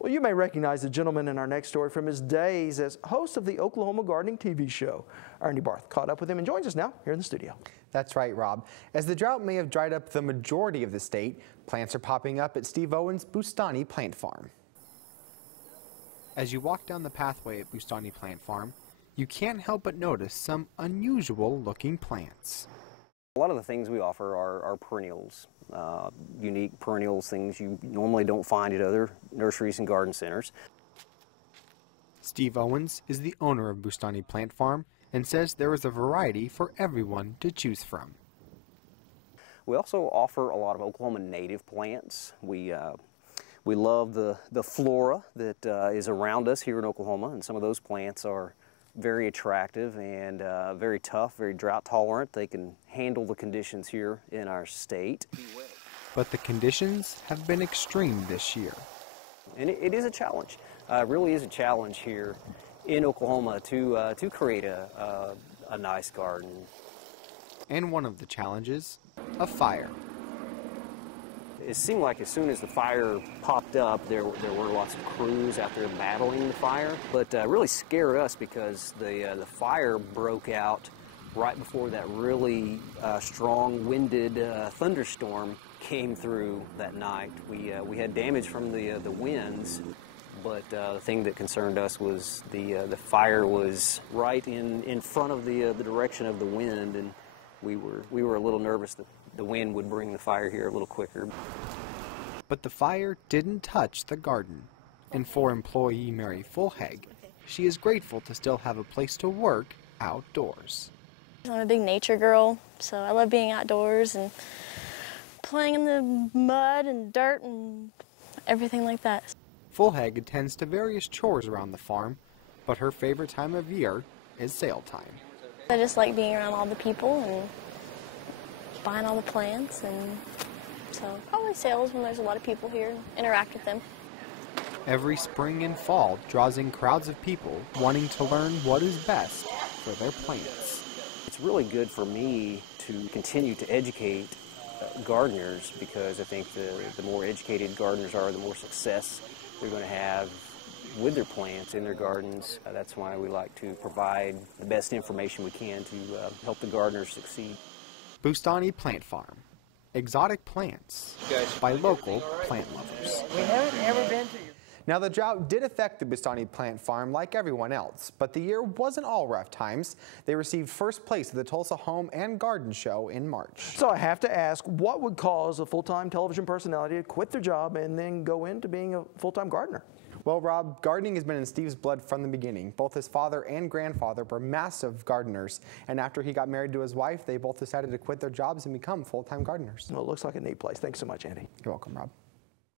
Well, you may recognize the gentleman in our next story from his days as host of the Oklahoma gardening TV show. Andy Barth caught up with him and joins us now here in the studio. That's right, Rob. As the drought may have dried up the majority of the state, plants are popping up at Steve Owens' Bustani plant farm. As you walk down the pathway at Bustani Plant Farm, you can't help but notice some unusual looking plants. A lot of the things we offer are perennials, unique perennials, things you normally don't find at other nurseries and garden centers. Steve Owens is the owner of Bustani Plant Farm and says there is a variety for everyone to choose from. We also offer a lot of Oklahoma native plants. We love the flora that is around us here in Oklahoma, and some of those plants are very attractive and very tough, very drought tolerant. They can handle the conditions here in our state. But the conditions have been extreme this year. And it is a challenge. It really is a challenge here in Oklahoma to create a nice garden. And one of the challenges, a fire. It seemed like as soon as the fire popped up, there were lots of crews out there battling the fire, but really scared us because the fire broke out right before that really strong-winded thunderstorm came through that night. We had damage from the winds, but the thing that concerned us was the fire was right in front of the direction of the wind, and we were a little nervous that the wind would bring the fire here a little quicker. But the fire didn't touch the garden. And for employee Mary Fulheg, she is grateful to still have a place to work outdoors. I'm a big nature girl, so I love being outdoors and playing in the mud and dirt and everything like that. Fulheg attends to various chores around the farm, but her favorite time of year is sale time. I just like being around all the people and buying all the plants, and so probably sales when there's a lot of people here, interact with them. Every spring and fall draws in crowds of people wanting to learn what is best for their plants. It's really good for me to continue to educate gardeners, because I think the more educated gardeners are, the more success they're going to have with their plants in their gardens. That's why we like to provide the best information we can to help the gardeners succeed. Bustani Plant Farm. Exotic plants by local plant lovers. We haven't ever been to you. Now, the drought did affect the Bustani Plant Farm like everyone else, but the year wasn't all rough times. They received first place at the Tulsa Home and Garden Show in March. So I have to ask, what would cause a full-time television personality to quit their job and then go into being a full-time gardener? Well, Rob, gardening has been in Steve's blood from the beginning. Both his father and grandfather were massive gardeners, and after he got married to his wife, they both decided to quit their jobs and become full-time gardeners. Well, it looks like a neat place. Thanks so much, Andy. You're welcome, Rob.